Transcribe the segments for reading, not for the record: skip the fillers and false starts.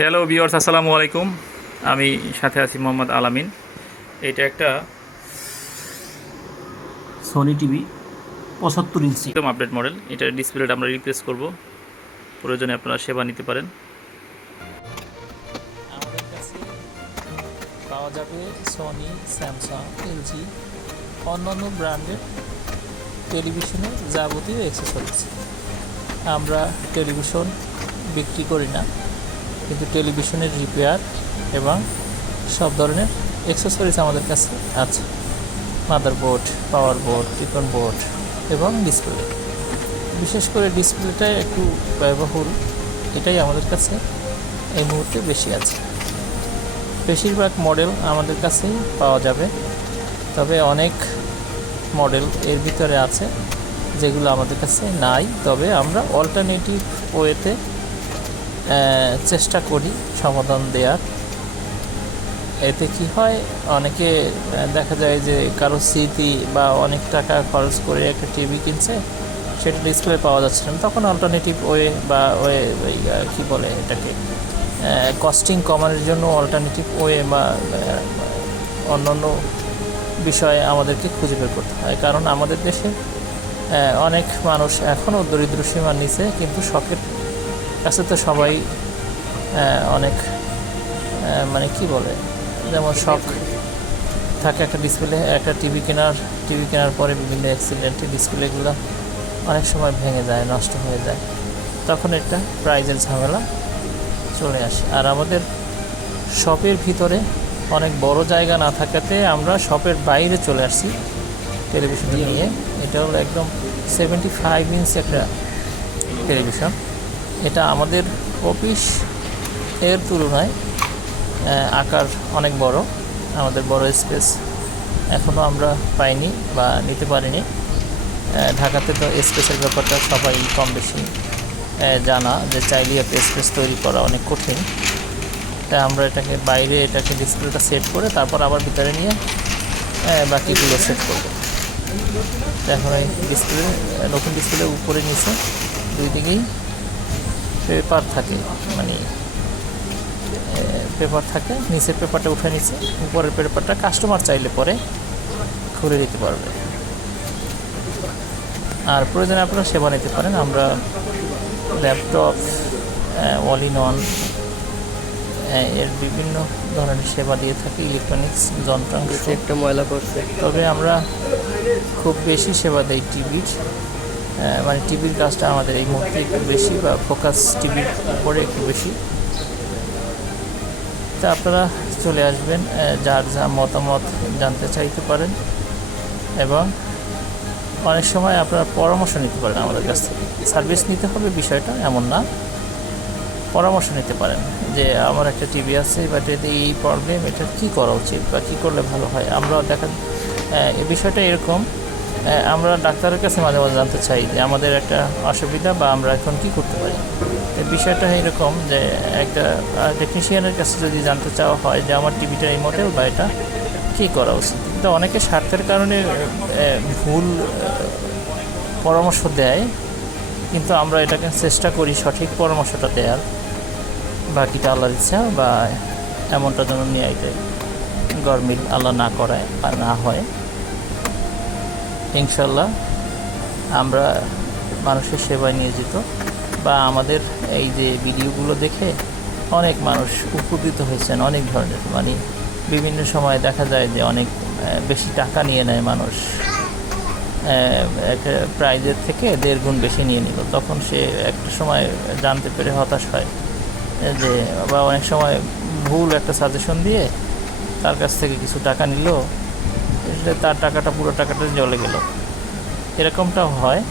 Hello viewers, আসসালামু আলাইকুম। আমি সাথে আছি মোহাম্মদ আলামিন। এটা একটা সোনি টিভি 75 ইঞ্চি। একদম আপডেট মডেল। এটার ডিসপ্লেটা আমরা রিপ্লেস করব। প্রয়োজনে আপনারা সেবা নিতে পারেন। আমাদের কাছে পাওয়া যাবে সনি, স্যামসাং, এলজি, অন্যান্য ব্র্যান্ডের টেলিভিশনের যাবতীয় অ্যাক্সেসরিজ। আমরা টেলিভিশন বিক্রি করি না, কিন্তু টেলিভিশনের রিপেয়ার এবং সব ধরনের অ্যাক্সেসরিজ আমাদের কাছে আছে। মাদারবোর্ড, পাওয়ার বোর্ড, টিপন বোর্ড এবং ডিসপ্লে। বিশেষ করে ডিসপ্লেটা একটু ব্যয়বহুল, এটাই আমাদের কাছে এই মুহূর্তে বেশি আছে। বেশিরভাগ মডেল আমাদের কাছেই পাওয়া যাবে, তবে অনেক মডেল এর ভিতরে আছে যেগুলো আমাদের কাছে নাই। তবে আমরা অল্টারনেটিভ ওয়েতে চেষ্টা করি সমাধান দেওয়ার। এতে কি হয়, অনেকে দেখা যায় যে কারো স্মৃতি বা অনেক টাকা খরচ করে একটা টিভি কিনছে, সেটা ডিসপ্লে পাওয়া যাচ্ছে না, তখন অল্টারনেটিভ ওয়ে বা ওয়ে কী বলে এটাকে, কস্টিং কমানোর জন্য অল্টারনেটিভ ওয়ে বা অন্যান্য বিষয়ে আমাদেরকে খুঁজে বের করতে হয়। কারণ আমাদের দেশে অনেক মানুষ এখনও দরিদ্র সীমার নিচে, কিন্তু শখের কাছে তো সবাই অনেক মানে কি বলে, যেমন শখ থাকে একটা ডিসপ্লে, একটা টিভি কেনার পরে বিভিন্ন অ্যাক্সিডেন্টে ডিসপ্লেগুলো অনেক সময় ভেঙে যায়, নষ্ট হয়ে যায়, তখন একটা প্রাইজের ঝামেলা চলে আসে। আর আমাদের শপের ভিতরে অনেক বড় জায়গা না থাকাতে আমরা শপের বাইরে চলে আসছি টেলিভিশন নিয়ে। এটা হলো একদম 75 ইঞ্চি একটা টেলিভিশন। এটা আমাদের অফিস এর তুলনায় আকার অনেক বড়। আমাদের বড় স্পেস এখনও আমরা পাইনি বা নিতে পারিনি। ঢাকাতে তো স্পেসের ব্যাপারটা সবাই কম বেশি জানা, যে চাইলে একটা স্পেস তৈরি করা অনেক কঠিন। তাই আমরা এটাকে ডিসপ্লেটা সেট করে তারপর আবার ভিতরে নিয়ে বাকিগুলো সেট করব। এখন এই নতুন ডিসপ্লে উপরে নিচে দুই দিকেই পেপার থাকে, মানে পেপার থাকে, নিচের পেপারটা উঠে নিচ্ছে, উপরের পেপারটা কাস্টমার চাইলে পরে খুলে দিতে পারবে। আর প্রয়োজনে আপনারা সেবা নিতে পারেন। আমরা ল্যাপটপ, অল ইন ওয়ান এর বিভিন্ন ধরনের সেবা দিয়ে থাকি, ইলেকট্রনিক্স যন্ত্রাংশ। একটা ময়লা করছে। তবে আমরা খুব বেশি সেবা দেই টিভির, মানে টিভির কাজটা আমাদের এই মুহূর্তে একটু বেশি, বা ফোকাস টিভির উপরে একটু বেশি। তা আপনারা চলে আসবেন, যার যা মতামত জানতে চাইতে পারেন, এবং অনেক সময় আপনারা পরামর্শ নিতে পারেন আমাদের কাছ থেকে। সার্ভিস নিতে হবে বিষয়টা এমন না, পরামর্শ নিতে পারেন যে আমার একটা টিভি আছে, বাট এতে এই প্রবলেম, এটা কী করা উচিত বা কী করলে ভালো হয়। আমরা দেখেন এই বিষয়টা এরকম, আমরা ডাক্তারের কাছে মাঝে মাঝে জানতে চাই যে আমাদের একটা অসুবিধা বা আমরা এখন কী করতে পারি। এই বিষয়টা এরকম যে একটা টেকনিশিয়ানের কাছে যদি জানতে চাওয়া হয় যে আমার টিভিটা এই মডেল বা এটা কী করা উচিত, কিন্তু অনেকে স্বার্থের কারণে ভুল পরামর্শ দেয়, কিন্তু আমরা এটাকে চেষ্টা করি সঠিক পরামর্শটা দেওয়ার। বাকিটা আল্লাহর ইচ্ছা, বা এমনটা যেন নিয়ে গরমিল আল্লাহ না করায় আর না হয়। ইনশাল্লাহ আমরা মানুষের সেবায় নিয়োজিত, বা আমাদের এই যে ভিডিওগুলো দেখে অনেক মানুষ উপকৃত হয়েছেন অনেক ধরনের, মানে বিভিন্ন সময় দেখা যায় যে অনেক বেশি টাকা নিয়ে নেয় মানুষ, একটা প্রাইজের থেকে 1.5 গুণ বেশি নিয়ে নিল, তখন সে একটা সময় জানতে পেরে হতাশ হয় যে, বা অনেক সময় ভুল একটা সাজেশন দিয়ে তার কাছ থেকে কিছু টাকা নিল, তার পুরো টাকাটা জ্বলে গেল, এরকমটাও হয়।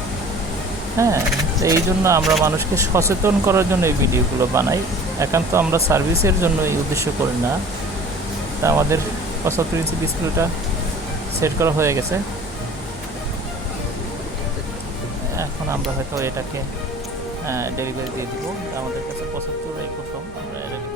হ্যাঁ, তো এই জন্য আমরা মানুষকে সচেতন করার জন্য এই ভিডিওগুলো বানাই, একান্ত আমরা সার্ভিসের জন্য এই উদ্দেশ্য করি না। তা আমাদের 75 ইঞ্চি ডিসপ্লেটা সেট করা হয়ে গেছে। এখন আমরা হয়তো এটাকে ডেলিভারি দিয়ে দিব। আমাদের কাছে 75 এই প্রথম আমরা এটাকে